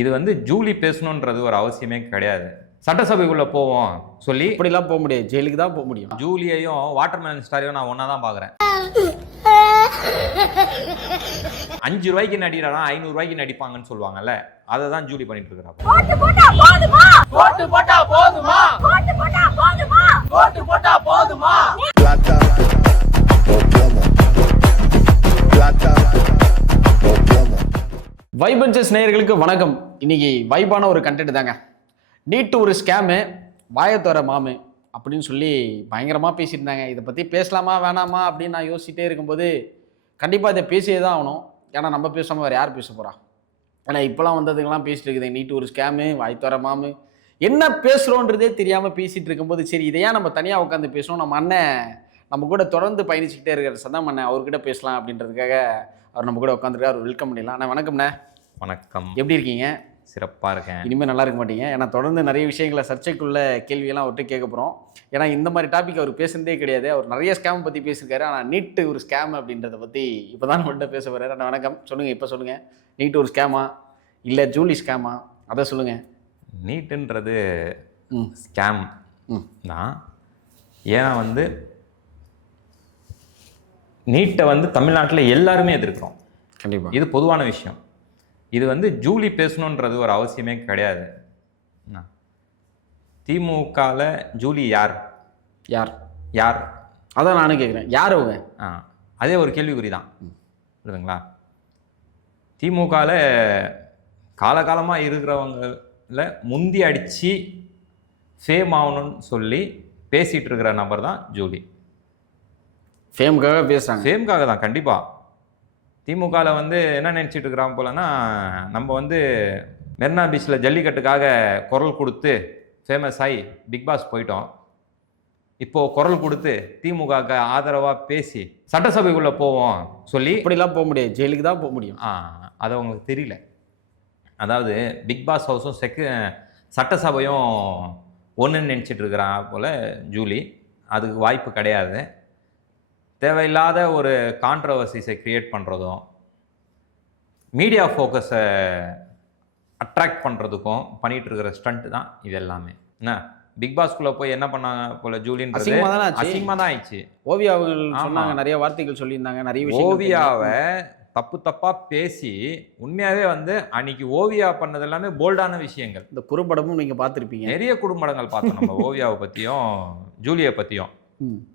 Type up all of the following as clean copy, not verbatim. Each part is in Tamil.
இது வந்து ஜூலி பேசணுன்றது ஒரு அவசியமே கிடையாது. சட்டசபைக்குள்ள போவோம் சொல்லி இப்படிலாம் போக முடியாது, ஜெயிலுக்கு தான் போக முடியும். ஜூலியையும் வாட்டர்மெலன் ஸ்டாரையும் நான் ஒன்னா தான் பாக்குறேன். 5 ரூபாய்க்கு நடிகரா 500 ரூபாய்க்கு நடிப்பாங்கன்னு சொல்லுவாங்கல்ல, அதை தான் ஜூலி பண்ணிட்டு இருக்கிறா. வைபஞ்சஸ் நேயர்களுக்கு வணக்கம். இன்னைக்கு வைபான ஒரு கண்டென்ட் தாங்க. நீட்டு ஒரு ஸ்கேமு, வாயத்தோர மாமு அப்படின்னு சொல்லி பயங்கரமாக பேசியிருந்தாங்க. இதை பற்றி பேசலாமா வேணாமா அப்படின்னு நான் யோசிச்சுட்டே இருக்கும்போது கண்டிப்பாக இதை பேசியே தான் ஆகணும். ஏன்னா நம்ம பேசாமல் வேறு யார் பேச போகிறா? ஏன்னா இப்போலாம் வந்ததுங்கெல்லாம் பேசிட்டு இருக்குது, நீட்டு ஒரு ஸ்கேமு, வாய்த்தோர மாமு, என்ன பேசுகிறோன்றதே தெரியாமல் பேசிகிட்டு இருக்கும்போது சரி இதையா நம்ம தனியாக உட்காந்து பேசணும், நம்ம அண்ணன் நம்ம கூட தொடர்ந்து பயணிச்சுக்கிட்டே இருக்கிற சதாம் அண்ணன், அவர்கிட்ட பேசலாம் அப்படின்றதுக்காக அவர் நம்ம கூட உட்காந்துருக்காரு. அவர் வெல்கம் பண்ணிடலாம். அண்ணா வணக்கம்ண்ணே. வணக்கம். எப்படி இருக்கீங்க? சிறப்பாக இருக்கேன். இனிமேல் நல்லா இருக்க மாட்டீங்க. ஏன்னா தொடர்ந்து நிறைய விஷயங்களை சர்ச்சைக்குள்ள கேள்வியெல்லாம் அவர்கிட்ட கேட்க போகிறோம். ஏன்னா இந்த மாதிரி டாபிக் அவர் பேசுனதே கிடையாது. அவர் நிறைய ஸ்கேம் பற்றி பேசியிருக்காரு. ஆனால் நீட்டு ஒரு ஸ்கேம் அப்படின்றத பற்றி இப்போ தான் நம்மள்கிட்ட பேச போகிறாரு. அண்ணா வணக்கம். சொல்லுங்கள், இப்போ சொல்லுங்கள், நீட்டு ஒரு ஸ்கேமா இல்லை ஜூலி ஸ்கேமா, அதை சொல்லுங்கள். நீட்டுன்றது ஸ்கேம் தான். ஏன்னா வந்து நீட்டை வந்து தமிழ்நாட்டில் எல்லாருமே எதிர்க்கிறோம். கண்டிப்பாக இது பொதுவான விஷயம். இது வந்து ஜூலி பேசணுன்றது ஒரு அவசியமே கிடையாது. திமுகவில் ஜூலி யார் யார் யார் அதான் நானும் கேட்குறேன், யார் அவங்க? அதே ஒரு கேள்விக்குறி தான், புரியுதுங்களா? திமுகவில் காலகாலமாக இருக்கிறவங்கள முந்தி அடித்து ஃபேம் ஆகணும்னு சொல்லி பேசிகிட்டு இருக்கிற நபர் தான் ஜூலி. ஃபேமுக்காக பேசுகிறாங்க. ஃபேமுக்காக தான். கண்டிப்பாக திமுகவில் வந்து என்ன நினச்சிட்டு இருக்கிறான் போலன்னா, நம்ம வந்து மெரினா பீச்சில் ஜல்லிக்கட்டுக்காக குரல் கொடுத்து ஃபேமஸ் ஆகி பிக் பாஸ் போயிட்டோம். இப்போது குரல் கொடுத்து திமுகவுக்கு ஆதரவாக பேசி சட்டசபைக்குள்ளே போவோம் சொல்லி இப்படிலாம் போக முடியாது, ஜெயிலுக்கு தான் போக முடியும். அது அவங்களுக்கு தெரியல. அதாவது பிக் பாஸ் ஹவுஸும் சட்டசபையும் ஒன்றுன்னு நினச்சிட்டு இருக்கிறான் போல் ஜூலி. அதுக்கு வாய்ப்பு கிடையாது. தேவையில்லாத ஒரு கான்ட்ரவர்சிஸை க்ரியேட் பண்ணுறதும் மீடியா ஃபோக்கஸை அட்ராக்ட் பண்ணுறதுக்கும் பண்ணிகிட்டு இருக்கிற ஸ்டண்ட் தான் இது எல்லாமே. என்ன பிக் பாஸ்குள்ளே போய் என்ன பண்ணாங்க போல ஜூலின்றது அசிங்கமாக தான் ஆயிடுச்சு. ஓவியா சொன்னாங்க, நிறைய வார்த்தைகள் சொல்லியிருந்தாங்க, நிறைய விஷயம். ஓவியாவை தப்பாக பேசி உண்மையாகவே வந்து அன்னைக்கு ஓவியா பண்ணது எல்லாமே போல்டான விஷயங்கள். இந்த குறும்படமும் நீங்கள் பார்த்துருப்பீங்க, நிறைய குறும்படங்கள் பார்த்தோம் நம்ம ஓவியாவை பற்றியும் ஜூலியை பற்றியும்.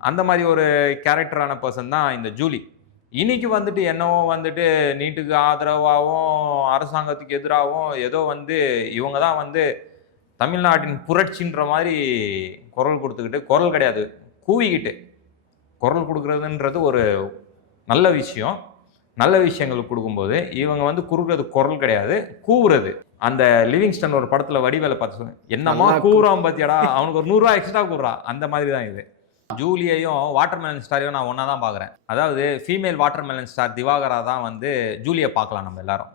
அந்த மாதிரி ஒரு கேரக்டரான பர்சன் தான் இந்த ஜூலி. இன்னைக்கு வந்துட்டு என்னவோ வந்துட்டு நீட்டுக்கு ஆதரவாகவும் அரசாங்கத்துக்கு எதிராகவும் ஏதோ வந்து இவங்க தான் வந்து தமிழ்நாட்டின் புரட்சின்ற மாதிரி குரல் கொடுத்துக்கிட்டு, குரல் கிடையாது கூவிக்கிட்டு குரல் கொடுக்குறதுன்றது ஒரு நல்ல விஷயம். நல்ல விஷயங்களுக்கு கொடுக்கும்போது இவங்க வந்து கொடுக்குறது குரல் கிடையாது, கூவுறது. அந்த லிவிங்ஸ்டன் ஒரு படத்தில் வடிவேலை பார்த்து சொல்லுங்க, என்னமா கூவுறான் பார்த்தியாடா, அவனுக்கு ஒரு 100 ரூபா எக்ஸ்ட்ரா கூடுறா, அந்த மாதிரி தான் இது. ஜூலியையும் வாட்டர்மெலன் ஸ்டாரையும் நான் ஒன்றா தான் பார்க்குறேன். அதாவது ஃபீமேல் வாட்டர்மெலன் ஸ்டார் திவாகரா தான் வந்து ஜூலியை பார்க்கலாம் நம்ம எல்லாரும்.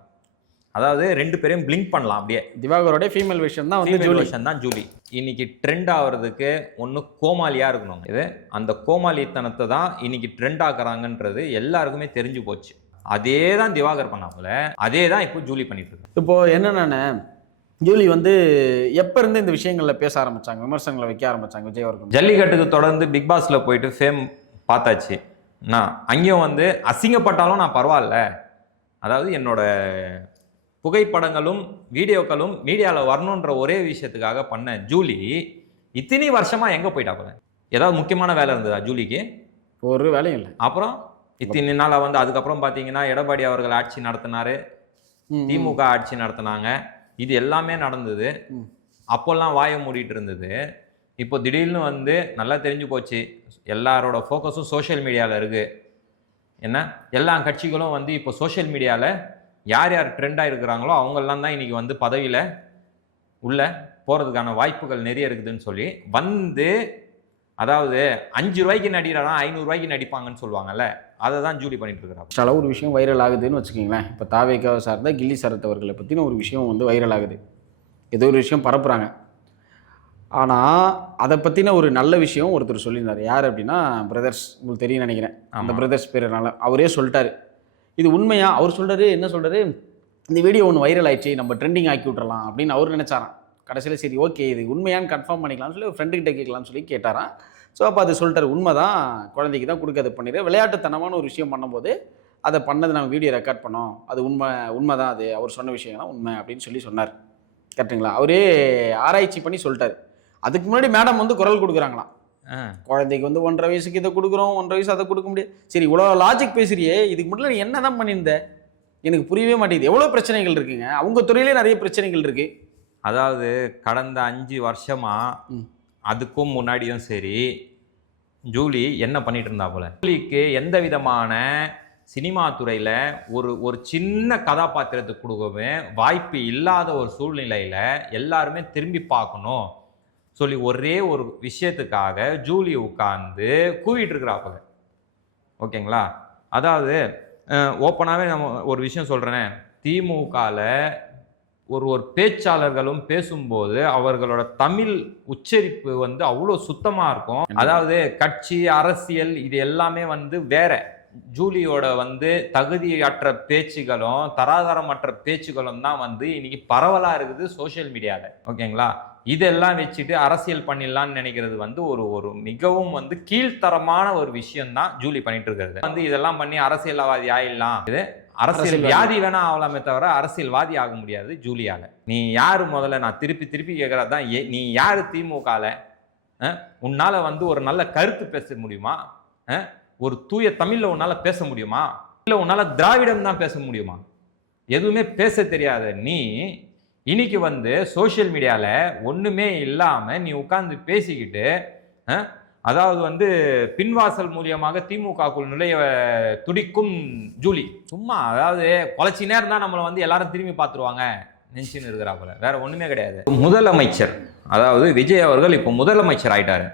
அதாவது 2 பேரையும் பிளிங்க் பண்ணலாம் அப்படியே. திவாகரோட ஃபீமேல் விஷயம் தான் வந்து ஜூலி விஷயம் தான் ஜூலி. இன்னைக்கு ட்ரெண்ட் ஆகிறதுக்கு ஒன்று கோமாளியாக இருக்கணும். இது அந்த கோமாளித்தனத்தை தான் இன்னைக்கு ட்ரெண்ட் ஆக்குறாங்கன்றது எல்லாருக்குமே தெரிஞ்சு போச்சு. அதே தான் திவாகர் பண்ணாமல, அதே தான் இப்போ ஜூலி பண்ணிட்டு இருக்கு. இப்போ என்னென்ன ஜூலி வந்து எப்போ இருந்து இந்த விஷயங்களில் பேச ஆரம்பித்தாங்க, விமர்சனங்களை வைக்க ஆரம்பித்தாங்க விஜய் அவர்கள்? ஜல்லிக்கட்டுக்கு தொடர்ந்து பிக் பாஸில் போயிட்டு ஃபேம் பார்த்தாச்சு. நான் அங்கேயும் வந்து அசிங்கப்பட்டாலும் நான் பரவாயில்ல, அதாவது என்னோட புகைப்படங்களும் வீடியோக்களும் மீடியாவில் வரணுன்ற ஒரே விஷயத்துக்காக பண்ண ஜூலி இத்தனை வருஷமாக எங்கே போயிட்டா போல? ஏதாவது முக்கியமான வேலை இருந்ததா ஜூலிக்கு? ஒரு வேலையும் இல்லை. அப்புறம் இத்தனை நாளாக வந்து அதுக்கப்புறம் பார்த்தீங்கன்னா எடப்பாடி அவர்கள் ஆட்சி நடத்தினாரு, திமுக ஆட்சி நடத்தினாங்க, இது எல்லாமே நடந்தது. அப்போல்லாம் வாயை மூடிட்டு இருந்தது. இப்போ திடீர்னு வந்து நல்லா தெரிஞ்சு போச்சு, எல்லாரோட ஃபோக்கஸும் சோஷியல் மீடியாவில் இருக்குது. என்ன எல்லா கட்சிகளும் வந்து இப்போ சோஷியல் மீடியாவில் யார் யார் ட்ரெண்டாக இருக்கிறாங்களோ அவங்கெல்லாம் தான் இன்றைக்கி வந்து பதவியில் உள்ள போகிறதுக்கான வாய்ப்புகள் நிறைய இருக்குதுன்னு சொல்லி வந்து, அதாவது 5 ரூபாய்க்கு நடிகரா 500 ரூபாய்க்கு நடிப்பாங்கன்னு சொல்லுவாங்கல்ல, அதை தான் ஜூலி பண்ணிட்டு இருக்கிறாங்க. சில ஒரு விஷயம் வைரல் ஆகுதுன்னு வச்சுக்கிங்களேன். இப்போ தாவேக்காவை சார்ந்த கில்லி சரத் அவர்களை பற்றின ஒரு விஷயம் வந்து வைரல் ஆகுது, ஏதோ ஒரு விஷயம் பரப்புகிறாங்க. ஆனால் அதை பற்றின ஒரு நல்ல விஷயம் ஒருத்தர் சொல்லியிருந்தார். யார் அப்படின்னா பிரதர்ஸ், உங்களுக்கு தெரியும் நினைக்கிறேன். அந்த பிரதர்ஸ் பேருனால அவரே சொல்லிட்டாரு, இது உண்மையா? அவர் சொல்கிறாரு, என்ன சொல்கிறாரு, இந்த வீடியோ ஒன்று வைரல் ஆயிடுச்சு, நம்ம ட்ரெண்டிங் ஆக்கி விட்றலாம் அப்படின்னு அவர் நினச்சாராம். கடைசியில் சரி ஓகே இது உண்மையான்னு கன்ஃபார்ம் பண்ணிக்கலாம்னு சொல்லி ஒரு ஃப்ரெண்டுக்கிட்ட கேட்கலாம்னு சொல்லி கேட்டாராம். ஸோ அப்போ அது சொல்லிட்டார், உண்மை தான், குழந்தைக்கு தான் கொடுக்க அதை பண்ணிடு. விளையாட்டுத்தனமான ஒரு விஷயம் பண்ணும்போது அதை பண்ணது நாங்கள் வீடியோ ரெக்கார்ட் பண்ணோம், அது உண்மை தான், அது அவர் சொன்ன விஷயம்லாம் உண்மை அப்படின்னு சொல்லி சொன்னார். கரெக்டுங்களா? அவரே ஆராய்ச்சி பண்ணி சொல்லிட்டார். அதுக்கு முன்னாடி மேடம் வந்து குரல் கொடுக்குறாங்களாம், குழந்தைக்கு வந்து 1.5 வயசுக்கு இதை கொடுக்குறோம், 1.5 வயசு அதை கொடுக்க முடியாது. சரி இவ்வளோ லாஜிக் பேசுறியே, இதுக்கு முன்னாடி நீ என்ன தான் பண்ணியிருந்த? எனக்கு புரியவே மாட்டேங்குது. எவ்வளோ பிரச்சனைகள் இருக்குங்க, அவங்க துறையிலே நிறைய பிரச்சனைகள் இருக்கு. அதாவது கடந்த 5 வருஷமா அதுக்கும் முன்னாடியும் சரி ஜூலி என்ன பண்ணிட்டு இருந்தா போல. ஜூலிக்கு எந்த விதமான சினிமா துறையில் ஒரு சின்ன கதாபாத்திரத்துக்கு கொடுக்கவே வாய்ப்பு இல்லாத ஒரு சூழ்நிலையில் எல்லாருமே திரும்பி பார்க்கணும் சொல்லி ஒரே ஒரு விஷயத்துக்காக ஜூலி உட்கார்ந்து கூவிட்டு இருக்கிறாப்புல. ஓகேங்களா? அதாவது ஓப்பனாகவே நம்ம ஒரு விஷயம் சொல்கிறேனே, திமுகவில் ஒரு பேச்சாளர்களும் பேசும்போது அவர்களோட தமிழ் உச்சரிப்பு வந்து அவ்வளோ சுத்தமாக இருக்கும். அதாவது கட்சி அரசியல் இது எல்லாமே வந்து வேற. ஜூலியோட வந்து தகுதியற்ற பேச்சுகளும் தராதரமற்ற பேச்சுகளும் தான் வந்து இன்னைக்கு பரவலாக இருக்குது சோசியல் மீடியாவில். ஓகேங்களா? இதெல்லாம் வச்சுட்டு அரசியல் பண்ணிடலான்னு நினைக்கிறது வந்து ஒரு மிகவும் வந்து கீழ்த்தரமான ஒரு விஷயம் தான் ஜூலி பண்ணிட்டு இருக்கிறது. வந்து இதெல்லாம் பண்ணி அரசியல்வாதி ஆயிடலாம், இது அரசியல் வியாதி வேணா ஆகலாமே தவிர அரசியல்வாதி ஆக முடியாது ஜூலியால. நீ யாரு முதல்ல? நான் திருப்பி கேட்கறதான், நீ யாரு திமுகல? உன்னால வந்து ஒரு நல்ல கருத்து பேச முடியுமா? ஒரு தூய தமிழ்ல உன்னால பேச முடியுமா? இல்ல உன்னால திராவிடம் தான் பேச முடியுமா? எதுவுமே பேச தெரியாத நீ இன்னைக்கு வந்து சோசியல் மீடியால ஒண்ணுமே இல்லாம நீ உட்கார்ந்து பேசிக்கிட்டு, அதாவது வந்து பின்வாசல் மூலியமாக திமுகக்குள் நுழைய துடிக்கும் ஜூலி. சும்மா அதாவது குலைச்சினே இருந்தா நம்மளை வந்து எல்லாரும் திரும்பி பார்த்துருவாங்க நினைச்சுன்னு இருக்கிறாப்புல, வேற ஒண்ணுமே கிடையாது. முதலமைச்சர் அதாவது விஜய் அவர்கள் இப்போ முதலமைச்சர் ஆயிட்டாரு.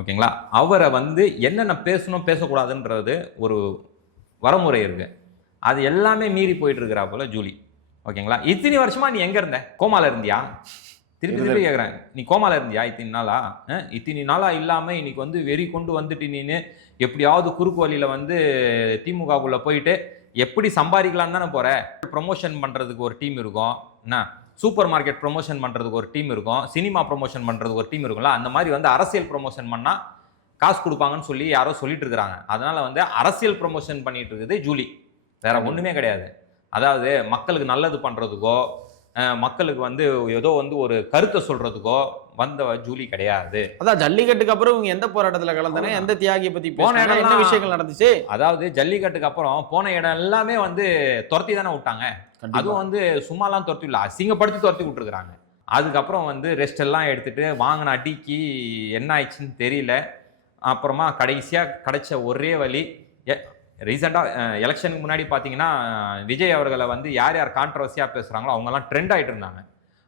ஓகேங்களா? அவரை வந்து என்னென்ன பேசணும் பேசக்கூடாதுன்றது ஒரு வரமுறை இருக்கு, அது எல்லாமே மீறி போயிட்டு இருக்கிறாப்புல ஜூலி. ஓகேங்களா? இத்தனை வருஷமா நீ எங்க இருந்த? கோமால இருந்தியா? திருப்பி கேட்குறேன், நீ கோமால இருந்தியா இத்தனை நாளா? இத்தனை நாளா இல்லாம இன்னைக்கு வந்து வெறி கொண்டு வந்துட்டு நீனு எப்படியாவது குறுக்கு வழியில வந்து திமுகக்குள்ள போயிட்டு எப்படி சம்பாதிக்கலான்னு தானே போற. ப்ரொமோஷன் பண்றதுக்கு ஒரு டீம் இருக்கும், என்ன சூப்பர் மார்க்கெட் ப்ரொமோஷன் பண்றதுக்கு ஒரு டீம் இருக்கும், சினிமா ப்ரொமோஷன் பண்றதுக்கு ஒரு டீம் இருக்கும்ல. அந்த மாதிரி வந்து அரசியல் ப்ரொமோஷன் பண்ணா காசு கொடுப்பாங்கன்னு சொல்லி யாரோ சொல்லிட்டு இருக்கிறாங்க. அதனால வந்து அரசியல் ப்ரொமோஷன் பண்ணிட்டு இருக்குது ஜூலி, வேற ஒண்ணுமே கிடையாது. அதாவது மக்களுக்கு நல்லது பண்றதுக்கோ மக்களுக்கு வந்து ஏதோ வந்து ஒரு கருத்தை சொல்றதுக்கோ வந்த ஜூலி கிடையாது. அதான் ஜல்லிக்கட்டுக்கு அப்புறம் இவங்க எந்த போராட்டத்துல கலந்தானே, எந்த தியாகியை பத்தி போன இடம் என்ன விஷயங்கள் நடந்துச்சு? அதாவது ஜல்லிக்கட்டுக்கு அப்புறம் போன இடம் எல்லாமே வந்து துரத்தி தானே விட்டாங்க. அதுவும் வந்து சும்மாலாம் துரத்தி இல்லை, அசிங்கப்படுத்தி துரத்தி விட்டுருக்காங்க. அதுக்கப்புறம் வந்து ரெஸ்ட் எல்லாம் எடுத்துட்டு வாங்கின அடிக்கு என்ன ஆயிடுச்சுன்னு தெரியல. அப்புறமா கடைசியா கிடைச்ச ஒரே வழி, ரீசெண்டாக எலெக்ஷனுக்கு முன்னாடி பார்த்தீங்கன்னா விஜய் அவர்களை வந்து யார் யார் கான்ட்ரவர்சியாக பேசுகிறாங்களோ அவங்கெல்லாம் ட்ரெண்ட் ஆகிட்டு இருந்தாங்க.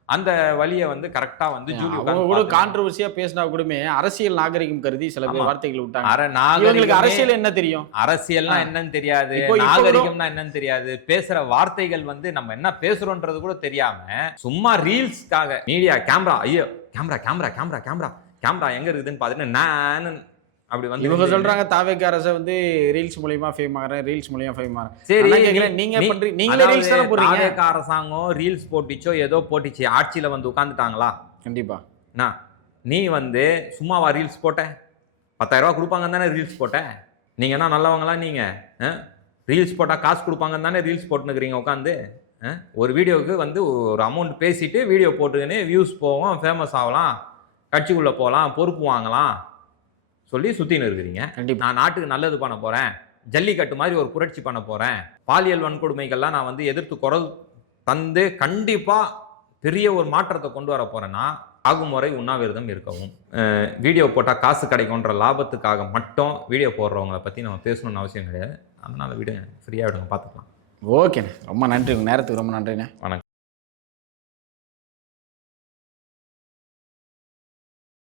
அந்த வழியை வந்து கரெக்டாக வந்து ஜூலி கூட கான்ட்ரவர்சியாக பேசினா கூடமே அரசியல் நாகரிகம் கருதி சில பேர் வார்த்தைகள் விட்டாங்க. அரசியல் என்ன தெரியும்? அரசியல்னா என்னன்னு தெரியாது, நாகரிகம்னா என்னன்னு தெரியாது, பேசுற வார்த்தைகள் வந்து நம்ம என்ன பேசுறோன்றது கூட தெரியாம சும்மா ரீல்ஸ்க்காக மீடியா கேமரா, ஐயோ camera camera camera camera camera எங்க இருக்குதுன்னு பார்த்துட்டு நான் அப்படி வந்து இவங்க சொல்றாங்க தாவேக அரசை வந்து ரீல்ஸ் மூலியமா ஃபேம் ஆகிறேன், ரீல்ஸ் மூலியமா ஃபேம் ஆகிறேன். சரி நீங்க பண்றீங்க, நீங்களே ரீல்ஸ் தான போடுறீங்க. தாவேக அரசாங்கம் ரீல்ஸ் போட்டுச்சோ ஏதோ போட்டுச்சு, ஆட்சியில வந்து உட்கார்ந்துட்டாங்களா? கண்டிப்பா. நீ வந்து சும்மாவா ரீல்ஸ் போட்ட? 10,000 ரூபாய் கொடுப்பாங்கன்னு தானே ரீல்ஸ் போட்ட? நீங்க என்ன நல்லவங்களா? நீங்க ரீல்ஸ் போட்டா காசு கொடுப்பாங்கன்னு தானே ரீல்ஸ் போட்டுனுக்கிறீங்க உட்காந்து. ஒரு வீடியோவுக்கு வந்து ஒரு அமௌண்ட் பேசிட்டு வீடியோ போட்டுக்கின்னு வியூஸ் போவோம், ஃபேமஸ் ஆகலாம், கட்சிக்குள்ள போகலாம், பொறுப்பு வாங்கலாம் சொல்லி சுத்தின்னு இருக்கிறீங்க. நான் நாட்டுக்கு நல்லது பண்ண போறேன், ஜல்லிக்கட்டு மாதிரி ஒரு புரட்சி பண்ண போறேன், பாலியல் வன்கொடுமைகள்லாம் நான் வந்து எதிர்த்து குரல் தந்து கண்டிப்பா பெரிய ஒரு மாற்றத்தை கொண்டு வர போறேன்னா ஆகுமுறை உண்ணாவிரதம் இருக்கவும். வீடியோ போட்டால் காசு கிடைக்கும்ன்ற லாபத்துக்காக மட்டும் வீடியோ போடுறவங்களை பற்றி நம்ம பேசணும்னு அவசியம் கிடையாது. அதனால வீடியோ ஃப்ரீயாக விடுங்க, பார்த்துக்கலாம். ஓகேண்ணே, ரொம்ப நன்றி, உங்கள் நேரத்துக்கு ரொம்ப நன்றிண்ணே. வணக்கம்.